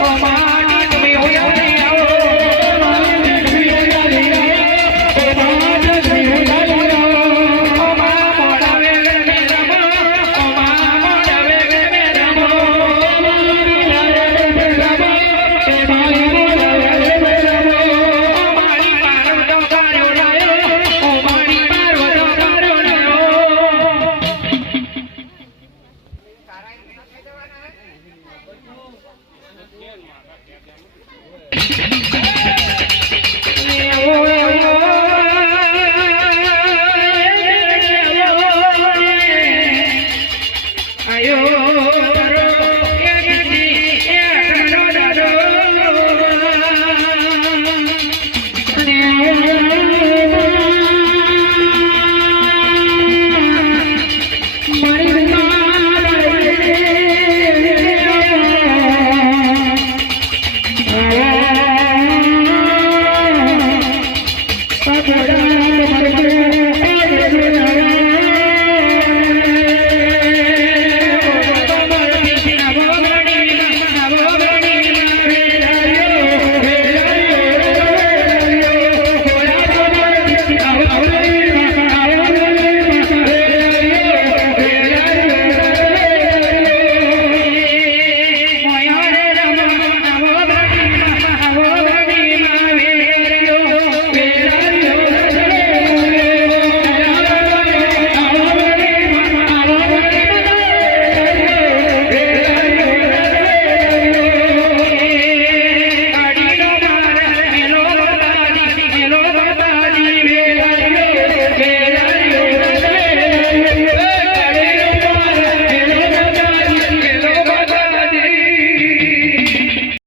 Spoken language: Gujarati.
我妈。Ayo Thank you.